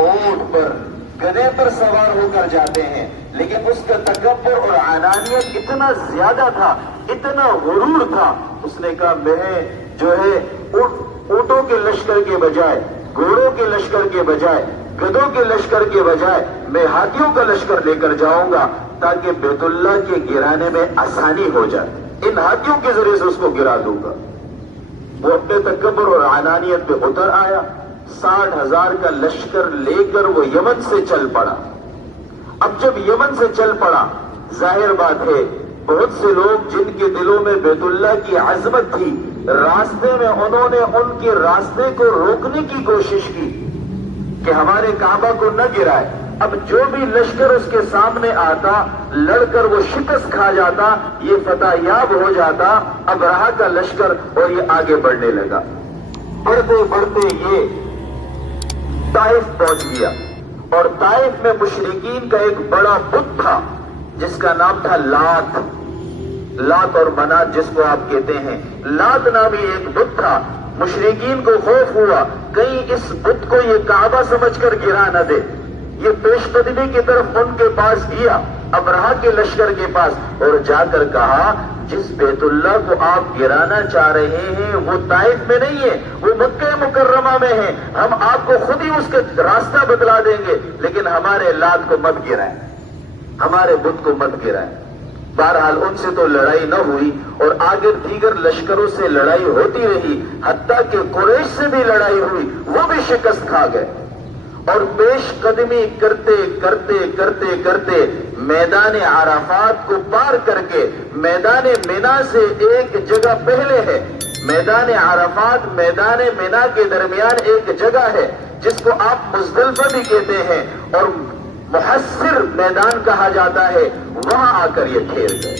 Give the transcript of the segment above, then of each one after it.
اونٹ پر گدھے پر سوار ہو کر جاتے ہیں، لیکن اس کا تکبر اور عنانیت اتنا زیادہ تھا، اتنا غرور تھا، اس نے کہا میں جو ہے اونٹوں کے لشکر کے بجائے، گھوڑوں کے لشکر کے بجائے، گدھوں کے لشکر کے بجائے میں ہاتھیوں کا لشکر لے کر جاؤں گا تاکہ بیت اللہ کے گرانے میں آسانی ہو جائے، ان ہاتھیوں کے ذریعے سے اس کو گرا دوں گا۔ وہ اپنے تکبر اور عنانیت پہ اتر آیا، 60,000 کا لشکر لے کر وہ یمن سے چل پڑا۔ اب جب یمن سے چل پڑا، ظاہر بات ہے بہت سے لوگ جن کے دلوں میں بیت اللہ کی عظمت تھی، راستے میں انہوں نے ان کے راستے کو روکنے کی کوشش کی کہ ہمارے کعبہ کو نہ گرائے۔ اب جو بھی لشکر اس کے سامنے آتا، لڑ کر وہ شکست کھا جاتا، یہ فتح یاب ہو جاتا۔ ابرہہ کا لشکر اور یہ آگے بڑھنے لگا، بڑھتے بڑھتے یہ طائف پہنچ گیا، اور طائف میں مشرکین کا ایک بڑا بت تھا جس کا نام تھا لات اور منات، جس کو آپ کہتے ہیں۔ لات نامی ایک بت تھا، مشرکین کو خوف ہوا کہیں اس بت کو یہ کعبہ سمجھ کر گرا نہ دے۔ یہ پیش قدمی کی طرف ان کے پاس گیا، ابرہہ کے لشکر کے پاس، اور جا کر کہا جس بیت اللہ کو آپ گرانا چاہ رہے ہیں وہ طائف میں نہیں ہے، وہ مکہ مکرمہ میں ہے، ہم آپ کو خود ہی اس کا راستہ بتلا دیں گے، لیکن ہمارے لات کو مت گرائیں، ہمارے بت کو مت گرائیں۔ بہرحال ان سے تو لڑائی نہ ہوئی، اور آگے دیگر لشکروں سے لڑائی ہوتی رہی، حتیٰ کہ قریش سے بھی لڑائی ہوئی، وہ بھی شکست کھا گئے۔ اور پیش قدمی کرتے کرتے کرتے کرتے میدان عرفات کو پار کر کے میدان مینا سے ایک جگہ پہلے ہے، میدان عرفات میدان مینا کے درمیان ایک جگہ ہے جس کو آپ مزدلفہ بھی کہتے ہیں اور محصر میدان کہا جاتا ہے، وہاں آ کر یہ ٹھہر گئے،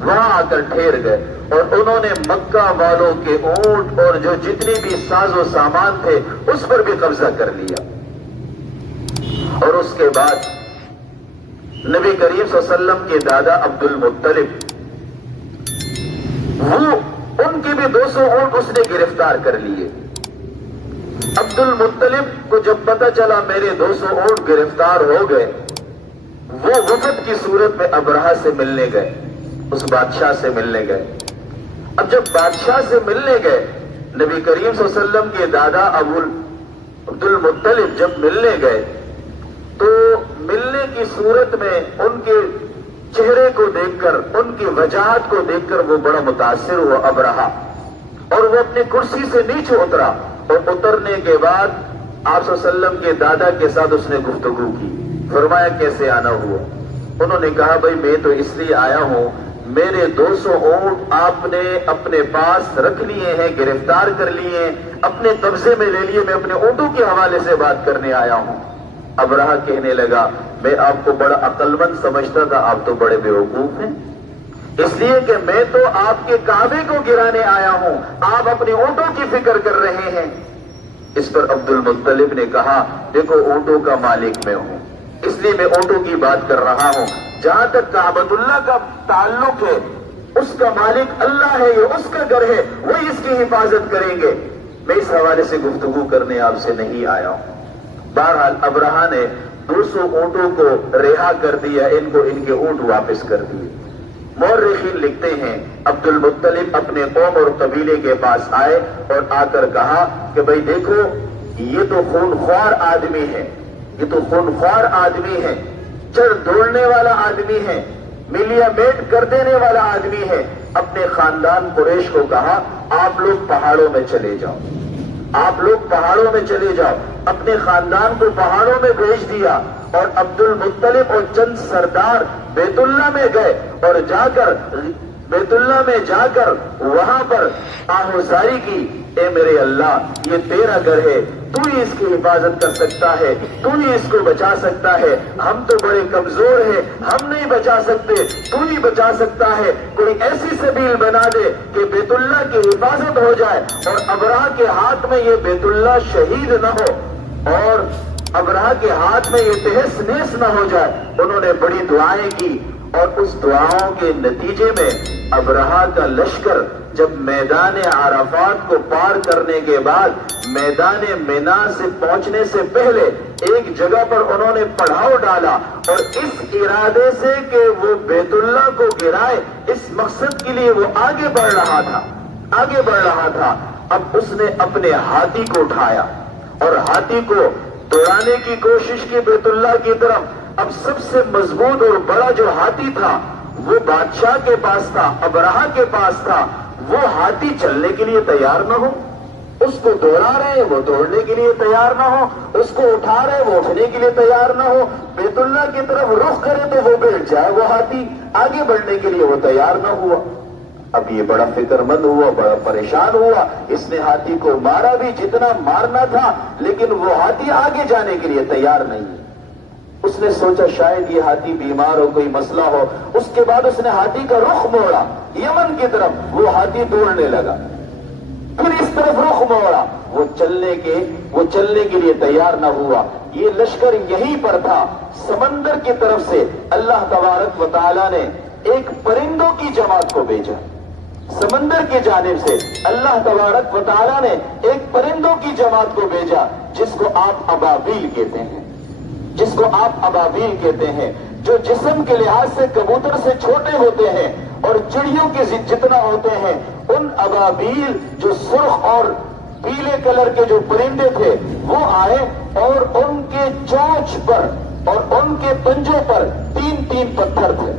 وہاں آ کر ٹھہر گئے، اور انہوں نے مکہ والوں کے اونٹ اور جو جتنی بھی ساز و سامان تھے اس پر بھی قبضہ کر لیا۔ اور اس کے بعد نبی کریم صلی اللہ علیہ وسلم کے دادا عبد المطلب، وہ ان کے بھی 200 اونٹ اس نے گرفتار کر لیے۔ عبد المطلب کو جب پتا چلا میرے 200 اونٹ گرفتار ہو گئے، وہ وفد کی صورت میں ابرہہ سے ملنے گئے، اس بادشاہ سے ملنے گئے۔ اب جب بادشاہ سے ملنے گئے، نبی کریم صلی اللہ علیہ وسلم کے دادا عبد المطلب جب ملنے گئے تو ملنے کی صورت میں ان کے چہرے کو دیکھ کر، ان کی وجاہت کو دیکھ کر وہ بڑا متاثر ہوا ابرہہ، اور وہ اپنی کرسی سے نیچے اترا، اور اترنے کے بعد آپ صلی اللہ علیہ وسلم کے دادا کے ساتھ اس نے گفتگو کی۔ فرمایا کیسے آنا ہوا؟ انہوں نے کہا بھائی میں تو اس لیے آیا ہوں، میرے 200 اونٹ آپ نے اپنے پاس رکھ لیے ہیں، گرفتار کر لیے ہیں، اپنے قبضے میں لے لیے، میں اپنے اونٹوں کے حوالے سے بات کرنے آیا ہوں۔ ابرہہ کہنے لگا میں آپ کو بڑا عقل مند سمجھتا تھا، آپ تو بڑے بیوقوف ہیں، اس لیے کہ میں تو آپ کے کعبے کو گرانے آیا ہوں، آپ اپنے اونٹوں کی فکر کر رہے ہیں۔ اس پر عبد المطلب نے کہا دیکھو اونٹوں کا مالک میں ہوں، اس لیے میں اونٹوں کی بات کر رہا ہوں، جہاں تک کعبۃ اللہ کا تعلق ہے اس کا مالک اللہ ہے، یہ اس کا گھر ہے، وہی اس کی حفاظت کریں گے، میں اس حوالے سے گفتگو کرنے آپ سے نہیں آیا ہوں۔ بہرحال ابرہہ نے 200 اونٹوں کو رہا کر دیا، ان کو ان کے اونٹ واپس کر دیے۔ مورخین لکھتے ہیں عبد المطلب اپنے قوم اور قبیلے کے پاس آئے اور آ کر کہا کہ بھائی دیکھو یہ تو خونخوار آدمی ہے، یہ تو خونخوار آدمی ہے، چڑھ دوڑنے والا آدمی ہے، ملیا میٹ کر دینے والا آدمی ہے۔ اپنے خاندان قریش کو کہا آپ لوگ پہاڑوں میں چلے جاؤ، آپ لوگ پہاڑوں میں چلے جاؤ، اپنے خاندان کو پہاڑوں میں بھیج دیا، اور عبد المطلب اور چند سردار بیت اللہ میں گئے، اور بیت اللہ میں جا کر وہاں پر آہوزاری کی، اے میرے اللہ یہ تیرا گھر ہے، تو ہی اس کی حفاظت کر سکتا ہے، تو ہی اس کو بچا سکتا ہے، ہم تو بڑے کمزور ہیں، ہم نہیں بچا سکتے، تو ہی بچا سکتا ہے، کوئی ایسی سبیل بنا دے کہ بیت اللہ کی حفاظت ہو جائے اور ابرہہ کے ہاتھ میں یہ بیت اللہ شہید نہ ہو، اور ابرہہ کے ہاتھ میں یہ تہس نہس نہ ہو جائے۔ انہوں نے بڑی دعائیں کی، اور اس دعاؤں کے نتیجے میں ابرہہ کا لشکر جب میدان عرفات کو پار کرنے کے بعد میدان مینا سے پہنچنے سے پہلے ایک جگہ پر انہوں نے پڑاؤ ڈالا اور اس ارادے سے کہ وہ بیت اللہ کو گرائے، اس مقصد کے لیے وہ آگے بڑھ رہا تھا۔ اب اس نے اپنے ہاتھی کو اٹھایا اور ہاتھی کو دوڑانے کی کوشش کی بیت اللہ کی طرف۔ اب سب سے مضبوط اور بڑا جو ہاتھی تھا وہ بادشاہ کے پاس تھا، ابرہہ کے پاس تھا۔ وہ ہاتھی چلنے کے لیے تیار نہ ہو، اس کو دوڑا رہے وہ دوڑنے کے لیے تیار نہ ہو، اس کو اٹھا رہے وہ اٹھنے کے لیے تیار نہ ہو، بیت اللہ کی طرف رخ کرے تو وہ بیٹھ جائے، وہ ہاتھی آگے بڑھنے کے لیے وہ تیار نہ ہوا۔ اب یہ بڑا فکر مند ہوا، بڑا پریشان ہوا۔ اس نے ہاتھی کو مارا بھی جتنا مارنا تھا، لیکن وہ ہاتھی آگے جانے کے لیے تیار نہیں۔ اس نے سوچا شاید یہ ہاتھی بیمار ہو، کوئی مسئلہ ہو۔ اس کے بعد اس نے ہاتھی کا رخ موڑا یمن کی طرف، وہ ہاتھی دوڑنے لگا۔ پھر اس طرف رخ موڑا، وہ چلنے کے لیے تیار نہ ہوا۔ یہ لشکر یہیں پر تھا، سمندر کی طرف سے اللہ تبارک و تعالیٰ نے ایک پرندوں کی جماعت کو بھیجا۔ سمندر کی جانب سے اللہ تبارک و تعالیٰ نے ایک پرندوں کی جماعت کو بھیجا، جس کو آپ ابابیل کہتے ہیں، جو جسم کے لحاظ سے کبوتر سے چھوٹے ہوتے ہیں اور چڑیوں کے جتنا ہوتے ہیں۔ ان ابابیل جو سرخ اور پیلے کلر کے جو پرندے تھے وہ آئے اور ان کے چونچ پر اور ان کے پنجوں پر 3 پتھر تھے،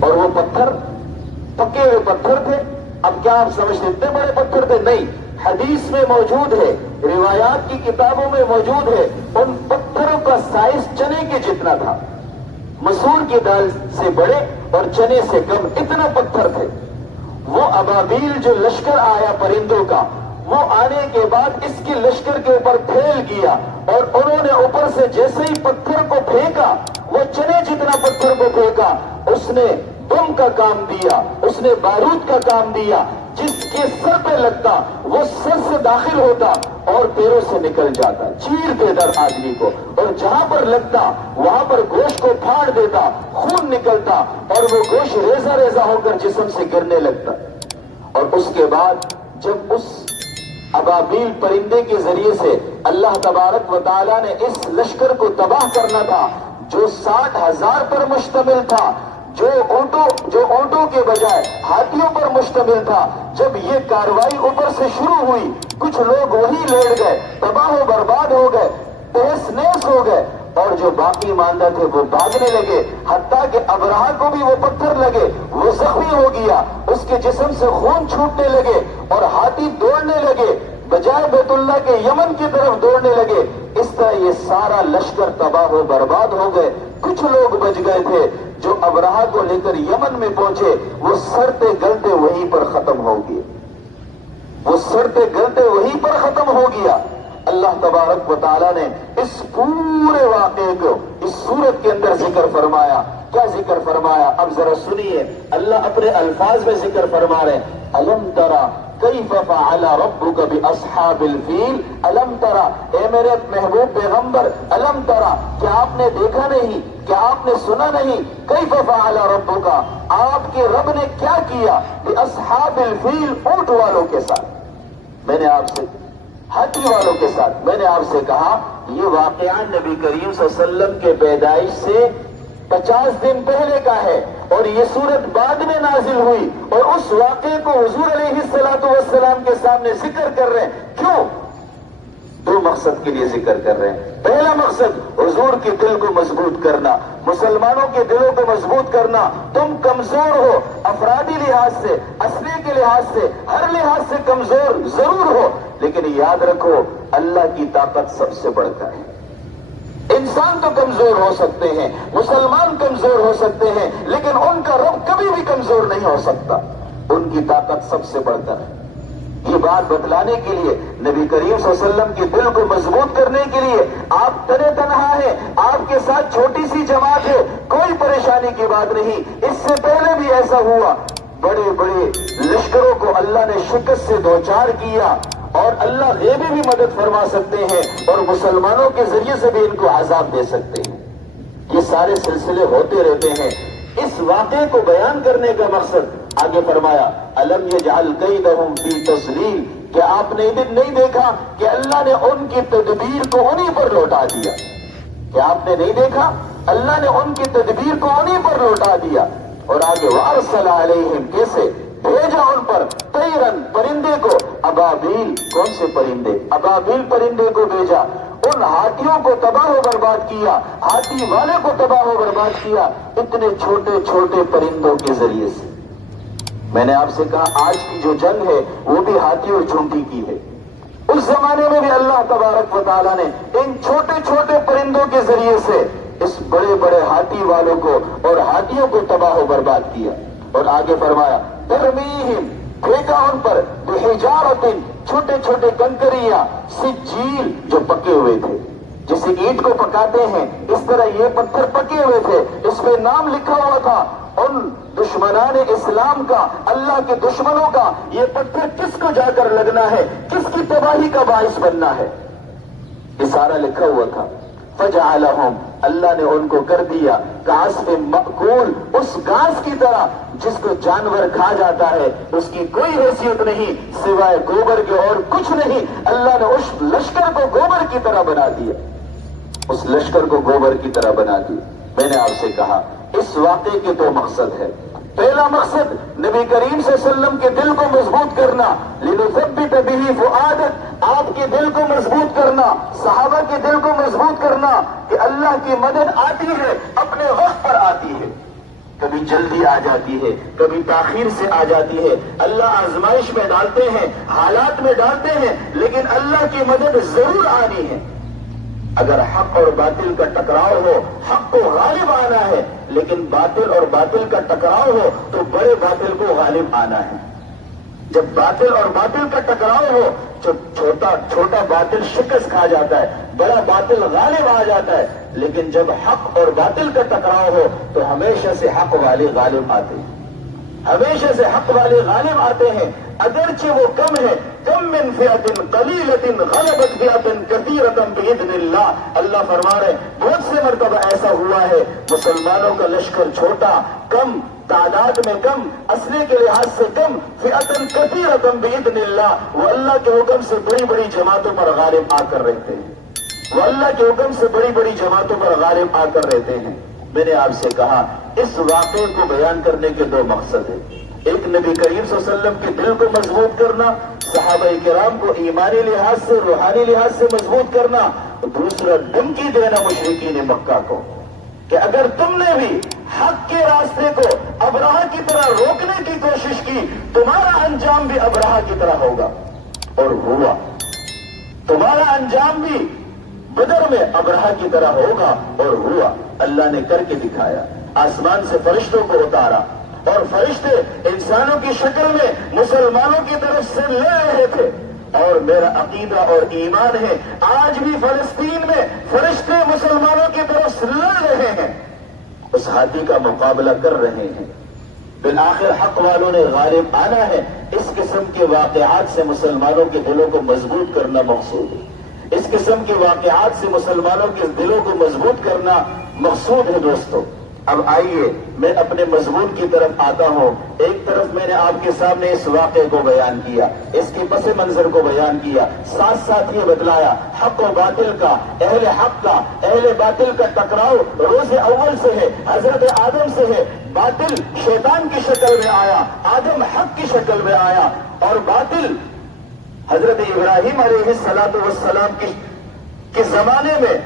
اور وہ پتھر پکے ہوئے پتھر تھے۔ اب کیا آپ سمجھتے اتنے بڑے پتھر تھے؟ نہیں، حدیث میں موجود ہے، روایات کی کتابوں میں موجود ہے، ان پتھروں کا سائز چنے کے جتنا تھا، مسور کی دال سے بڑے اور چنے سے کم، اتنا پتھر تھے۔ وہ ابابیل جو لشکر آیا پرندوں کا، وہ آنے کے بعد اس کی لشکر کے اوپر پھیل گیا، اور انہوں نے اوپر سے جیسے ہی پتھر کو پھینکا، وہ چنے جتنا پتھر کو پھینکا، اس نے بم کا کام دیا، اس نے بارود کا کام دیا۔ جس کے سر پہ لگتا وہ سر سے داخل ہوتا اور پیروں سے نکل جاتا، چیر دیتا آدمی کو، اور جہاں پر لگتا وہاں پر گوشت کو پھاڑ دیتا، خون نکلتا اور وہ گوشت ریزہ ریزہ ہو کر جسم سے گرنے لگتا۔ اور اس کے بعد جب اس ابابیل پرندے کے ذریعے سے اللہ تبارک و تعالیٰ نے اس لشکر کو تباہ کرنا تھا، جو 60,000 پر مشتمل تھا، جو اونٹوں کے بجائے ہاتھیوں پر مشتمل تھا، جب یہ کاروائی اوپر سے شروع ہوئی، کچھ لوگ وہی لیٹ گئے، تباہ و برباد ہو گئے، تہس نہس ہو گئے، اور جو باقی ماندہ تھے وہ بھاگنے لگے، حتیٰ کہ ابرہہ کو بھی وہ پتھر لگے، وہ زخمی ہو گیا، اس کے جسم سے خون چھوٹنے لگے، اور ہاتھی دوڑنے لگے، بجائے بیت اللہ کے یمن کی طرف دوڑنے لگے۔ اس طرح یہ سارا لشکر تباہ و برباد ہو گئے۔ کچھ لوگ بچ گئے تھے جو ابرہہ کو لے کر یمن میں پہنچے، وہ سڑتے گلتے وہیں پر ختم ہو گیا۔ اللہ تبارک و تعالیٰ نے اس پورے واقعے کو اس سورت کے اندر ذکر فرمایا۔ کیا ذکر فرمایا؟ اب ذرا سنیے، اللہ اپنے الفاظ میں ذکر فرما رہے ہیں، الم ترى کیف فعل ربک باصحاب الفیل، الم ترى، اے میرے محبوب پیغمبر، الم ترى، کیا آپ نے دیکھا نہیں، کیا آپ نے سنا نہیں، کیف فعل ربک، آپ کے رب نے کیا کیا، باصحاب الفیل، اونٹ والوں کے ساتھ، میں نے آپ سے ہاتھی والوں کے ساتھ۔ میں نے آپ سے کہا یہ واقعہ نبی کریم صلی اللہ علیہ وسلم کے پیدائش سے 50 دن پہلے کا ہے، اور یہ سورت بعد میں نازل ہوئی، اور اس واقعے کو حضور علیہ السلام کے سامنے ذکر کر رہے ہیں۔ کیوں؟ 2 مقصد کے لیے ذکر کر رہے ہیں۔ پہلا مقصد حضور کے دل کو مضبوط کرنا، مسلمانوں کے دلوں کو مضبوط کرنا۔ تم کمزور ہو، افرادی لحاظ سے، اسلحے کے لحاظ سے، ہر لحاظ سے کمزور ضرور ہو، لیکن یاد رکھو اللہ کی طاقت سب سے بڑھ کر ہے۔ انسان تو کمزور ہو سکتے ہیں، مسلمان کمزور ہو سکتے ہیں، لیکن ان کا رب کبھی بھی کمزور نہیں ہو سکتا، ان کی طاقت سب سے بڑھ کر ہے۔ یہ بات بتلانے کے لیے نبی کریم صلی اللہ علیہ وسلم کے دل کو مضبوط کرنے کے لیے، آپ تنے تنہا ہیں، آپ کے ساتھ چھوٹی سی جماعت ہے، کوئی پریشانی کی بات نہیں۔ اس سے پہلے بھی ایسا ہوا، بڑے بڑے لشکروں کو اللہ نے شکست سے دوچار کیا، اور اللہ غیبی بھی مدد فرما سکتے ہیں، اور مسلمانوں کے ذریعے سے بھی ان کو عذاب دے سکتے ہیں۔ یہ سارے سلسلے ہوتے رہتے ہیں۔ اس واقعے کو بیان کرنے کا مقصد آگے فرمایا الم یجعل کیدہم فی تضلیل، کہ آپ نے دن نہیں دیکھا کہ اللہ نے ان کی تدبیر کو انہی پر لوٹا دیا؟ کہ آپ نے نہیں دیکھا اللہ نے ان کی تدبیر کو انہی پر لوٹا دیا؟ اور آگے وارسل علیہم، کیسے بھیجا ان پر طیرن، پرندے کو، ابابیل، کون سے پرندے؟ ابابیل پرندے کو بھیجا، ان ہاتھیوں کو تباہ و برباد کیا، ہاتھی والے کو تباہ و برباد کیا اتنے چھوٹے چھوٹے پرندوں کے ذریعے سے۔ میں نے آپ سے کہا آج کی جو جنگ ہے وہ بھی ہاتھی اور چونٹی کی ہے، اس زمانے میں بھی اللہ تبارک و تعالیٰ نے ان چھوٹے چھوٹے پرندوں کے ذریعے سے اس بڑے بڑے ہاتھی والوں کو اور ہاتھیوں کو تباہ و برباد کیا۔ اور آگے فرمایا ترمیہم، پھینکا ان پر بحجارۃ، چھوٹے چھوٹے کنکریاں، سجیل، جو پکے ہوئے تھے، جسے اینٹ کو پکاتے ہیں اس طرح یہ پتھر پکے ہوئے تھے، اس پہ نام لکھا ہوا تھا ان دشمنان اسلام کا، اللہ کے دشمنوں کا، یہ پتھر کس کو جا کر لگنا ہے، کس کی تباہی کا باعث بننا ہے، یہ سارا لکھا ہوا تھا۔ فجعلہم، اللہ نے ان کو کر دیا کعصف مأکول، اس گھاس کی طرح جس کو جانور کھا جاتا ہے، اس کی کوئی حیثیت نہیں سوائے گوبر کے اور کچھ نہیں۔ اللہ نے اس لشکر کو گوبر کی طرح بنا دیا، اس لشکر کو گوبر کی طرح بنا دیا۔ میں نے آپ سے کہا اس واقعے کے دو مقصد ہے۔ پہلا مقصد نبی کریم صلی اللہ علیہ وسلم کے دل کو مضبوط کرنا، لنثبت به فؤادک، آپ کے دل کو مضبوط کرنا، صحابہ کے دل کو مضبوط کرنا کہ اللہ کی مدد آتی ہے، اپنے وقت پر آتی ہے، کبھی جلدی آ جاتی ہے، کبھی تاخیر سے آ جاتی ہے۔ اللہ آزمائش میں ڈالتے ہیں، حالات میں ڈالتے ہیں، لیکن اللہ کی مدد ضرور آنی ہے۔ اگر حق اور باطل کا ٹکراؤ ہو، حق کو غالب آنا ہے، لیکن باطل اور باطل کا ٹکراؤ ہو تو بڑے باطل کو غالب آنا ہے۔ جب باطل اور باطل کا ٹکراؤ ہو تو چھوٹا باطل شکست کھا جاتا ہے، بڑا باطل غالب آ جاتا ہے، لیکن جب حق اور باطل کا ٹکراؤ ہو تو ہمیشہ سے حق والے غالب آتے ہیں، ہمیشہ سے حق والے غالب آتے ہیں، اگرچہ وہ کم ہے۔ کم من فئۃ قلیلۃ غلبت فئۃ کثیرۃ باذن اللہ، اللہ فرما رہے بہت سے مرتبہ ایسا ہوا ہے مسلمانوں کا لشکر چھوٹا، کم تعداد میں، کم اسلحے کے لحاظ سے کم، فئۃ کثیرۃ باذن اللہ، وہ اللہ کے حکم سے بڑی بڑی جماعتوں پر غالب آ کر رہتے ہیں، وہ اللہ کے حکم سے بڑی بڑی جماعتوں پر غالب آ کر رہتے ہیں۔ میں نے آپ سے کہا اس واقعے کو بیان کرنے کے دو مقصد ہیں، ایک نبی کریم صلی اللہ علیہ وسلم کے دل کو مضبوط کرنا، صحابہ کرام کو ایمانی لحاظ سے، روحانی لحاظ سے مضبوط کرنا، دوسرا دھمکی دینا مشرکین مکہ کو کہ اگر تم نے بھی حق کے راستے کو ابرہہ کی طرح روکنے کی کوشش کی، تمہارا انجام بھی ابرہہ کی طرح ہوگا، اور ہوا، تمہارا انجام بھی بدر میں ابرہہ کی طرح ہوگا، اور ہوا۔ اللہ نے کر کے دکھایا، آسمان سے فرشتوں کو اتارا، اور فرشتے انسانوں کی شکل میں مسلمانوں کی طرف سے لے رہے تھے، اور میرا عقیدہ اور ایمان ہے آج بھی فلسطین میں فرشتے مسلمانوں کی طرف سے لڑ رہے ہیں، اس ہاتھی کا مقابلہ کر رہے ہیں، بالآخر حق والوں نے غالب آنا ہے۔ اس قسم کے واقعات سے مسلمانوں کے دلوں کو مضبوط کرنا مقصود ہے، اس قسم کے واقعات سے مسلمانوں کے دلوں کو مضبوط کرنا مقصود ہے۔ دوستو اب آئیے میں اپنے مضمون کی طرف آتا ہوں۔ ایک طرف میں نے آپ کے سامنے اس واقعے کو بیان کیا، اس کے پس منظر کو بیان کیا، ساتھ ساتھ یہ بتلایا حق و باطل کا، اہل حق کا اہل باطل کا ٹکراؤ روز اول سے ہے، حضرت آدم سے ہے۔ باطل شیطان کی شکل میں آیا، آدم حق کی شکل میں آیا، اور باطل حضرت ابراہیم علیہ السلام کے زمانے میں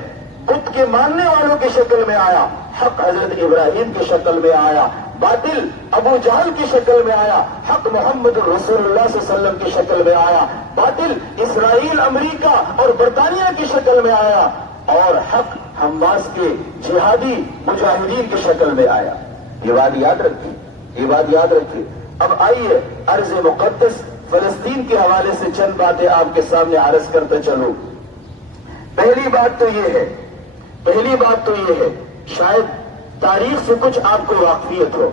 بت کے ماننے والوں کی شکل میں آیا، حق حضرت ابراہیم کی شکل میں آیا، باطل ابو جہل کی شکل میں آیا، حق محمد رسول اللہ صلی اللہ علیہ وسلم کی شکل میں آیا، باطل اسرائیل، امریکہ اور برطانیہ کی شکل میں آیا، اور حق حماس کے جہادی مجاہدین کی شکل میں آیا۔ یہ بات یاد رکھیے، یہ بات یاد رکھیے۔ اب آئیے ارض مقدس فلسطین کے حوالے سے چند باتیں آپ کے سامنے عرض کرتے چلوں۔ پہلی بات تو یہ ہے شاید تاریخ سے کچھ آپ کو واقفیت ہو،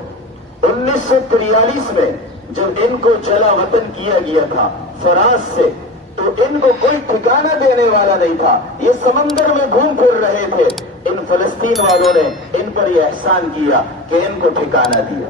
1943 میں جب ان کو جلا وطن کیا گیا تھا فرانس سے، تو ان کو کوئی ٹھکانہ دینے والا نہیں تھا، یہ سمندر میں گھوم پھر رہے تھے، ان فلسطین والوں نے ان پر یہ احسان کیا کہ ان کو ٹھکانہ دیا۔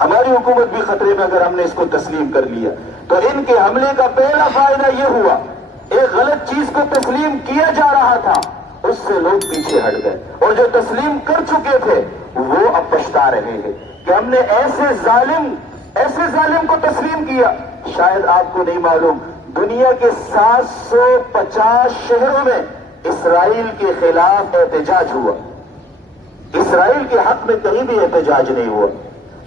ہماری حکومت بھی خطرے میں اگر ہم نے اس کو تسلیم کر لیا تو ان کے حملے کا پہلا فائدہ یہ ہوا، ایک غلط چیز کو تسلیم کیا جا رہا تھا، اس سے لوگ پیچھے ہٹ گئے، اور جو تسلیم کر چکے تھے وہ اب پچھتا رہے ہیں کہ ہم نے ایسے ظالم کو تسلیم کیا۔ شاید آپ کو نہیں معلوم، دنیا کے 750 شہروں میں اسرائیل کے خلاف احتجاج ہوا، اسرائیل کے حق میں کہیں بھی احتجاج نہیں ہوا۔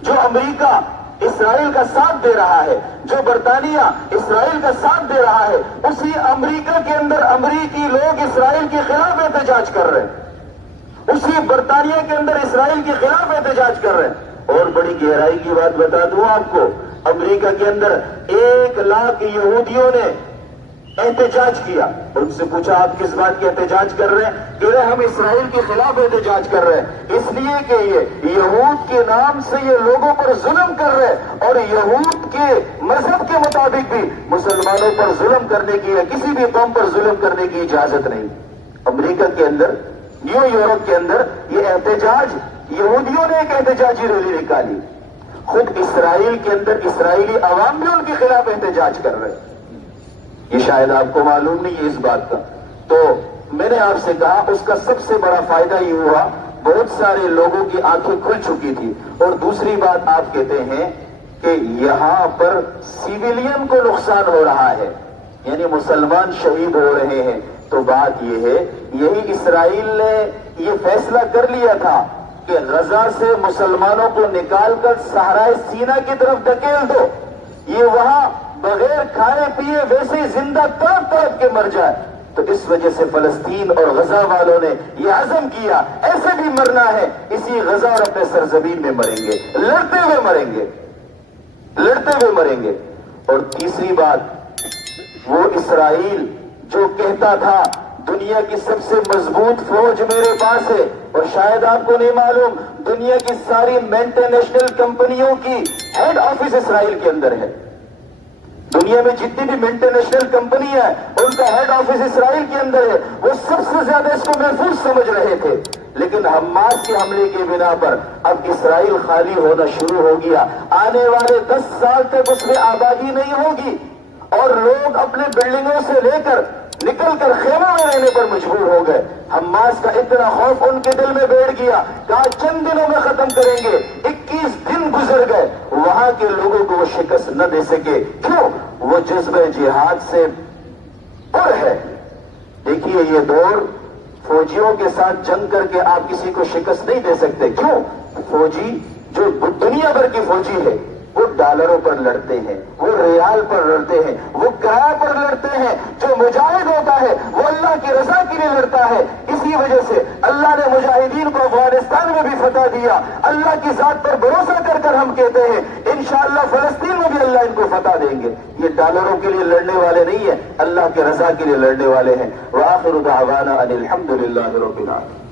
جو امریکہ اسرائیل کا ساتھ دے رہا ہے، جو برطانیہ اسرائیل کا ساتھ دے رہا ہے، اسی امریکہ کے اندر امریکی لوگ اسرائیل کے خلاف احتجاج کر رہے ہیں، اسی برطانیہ کے اندر اسرائیل کے خلاف احتجاج کر رہے ہیں۔ اور بڑی گہرائی کی بات بتا دوں آپ کو، امریکہ کے اندر 1 لاکھ یہودیوں نے احتجاج کیا، ان سے پوچھا آپ کس بات کے احتجاج کر رہے ہیں؟ کہ ہم اسرائیل کے خلاف احتجاج کر رہے ہیں، اس لیے کہ یہ یہود کے نام سے یہ لوگوں پر ظلم کر رہے ہیں، اور یہود کے مذہب کے مطابق بھی مسلمانوں پر ظلم کرنے کی یا کسی بھی قوم پر ظلم کرنے کی اجازت نہیں۔ امریکہ کے اندر، نیو یارک کے اندر یہ احتجاج، یہودیوں نے ایک احتجاجی ریلی نکالی، خود اسرائیل کے اندر اسرائیلی عوام بھی ان کے خلاف احتجاج کر رہے ہیں۔ یہ شاید آپ کو معلوم نہیں ہے اس بات کا۔ تو میں نے آپ سے کہا اس کا سب سے بڑا فائدہ یہ ہوا، بہت سارے لوگوں کی آنکھیں کھل چکی تھی، اور دوسری بات آپ کہتے ہیں کہ یہاں پر سیویلین کو نقصان ہو رہا ہے، یعنی مسلمان شہید ہو رہے ہیں۔ تو بات یہ ہے، یہی اسرائیل نے یہ فیصلہ کر لیا تھا کہ غزہ سے مسلمانوں کو نکال کر صحرائے سینا کی طرف دھکیل دو، یہ وہاں بغیر کھائے پیے ویسے ہی زندہ تڑپ تڑپ کے مر جائے۔ تو اس وجہ سے فلسطین اور غزہ والوں نے یہ عزم کیا، ایسے بھی مرنا ہے، اسی غزہ اور اپنے سرزمین میں مریں گے، لڑتے ہوئے مریں گے، لڑتے ہوئے مریں گے۔ اور تیسری بات، وہ اسرائیل جو کہتا تھا دنیا کی سب سے مضبوط فوج میرے پاس ہے، اور شاید آپ کو نہیں معلوم دنیا کی ساری ملٹی نیشنل کمپنیوں کی ہیڈ آفس اسرائیل کے اندر ہے۔ دنیا میں جتنی بھی ملٹی نیشنل کمپنی ہے ان کا ہیڈ آفس اسرائیل کے اندر ہے، وہ سب سے زیادہ اس کو محفوظ سمجھ رہے تھے، لیکن حماس کے حملے کی بنا پر اب اسرائیل خالی ہونا شروع ہو گیا۔ آنے والے 10 سال تک اس میں آبادی نہیں ہوگی، اور لوگ اپنے بلڈنگوں سے لے کر نکل کر خیموں میں رہنے پر مجبور ہو گئے۔ حماس کا اتنا خوف ان کے دل میں بیٹھ گیا، کہا چند دنوں میں ختم کریں گے۔ 21 دن گزر گئے، وہاں کے لوگوں کو وہ شکست نہ دے سکے۔ کیوں؟ وہ جذبہ جہاد سے پر ہے۔ دیکھیے یہ دور، فوجیوں کے ساتھ جنگ کر کے آپ کسی کو شکست نہیں دے سکتے۔ کیوں؟ فوجی جو دنیا بھر کی فوجی ہے وہ ڈالروں پر لڑتے ہیں، وہ ریال پر لڑتے ہیں، وہ کرایہ پر لڑتے ہیں۔ جو مجاہد ہوتا ہے وہ اللہ کی رضا کے لیے لڑتا ہے۔ اسی وجہ سے اللہ نے مجاہدین کو افغانستان میں بھی فتح دیا۔ اللہ کی ذات پر بھروسہ کر کر ہم کہتے ہیں انشاءاللہ فلسطین میں بھی اللہ ان کو فتح دیں گے۔ یہ ڈالروں کے لیے لڑنے والے نہیں ہیں، اللہ کی رضا کے لیے لڑنے والے ہیں۔ وآخر دعوانا ان الحمد للہ رب العالمین۔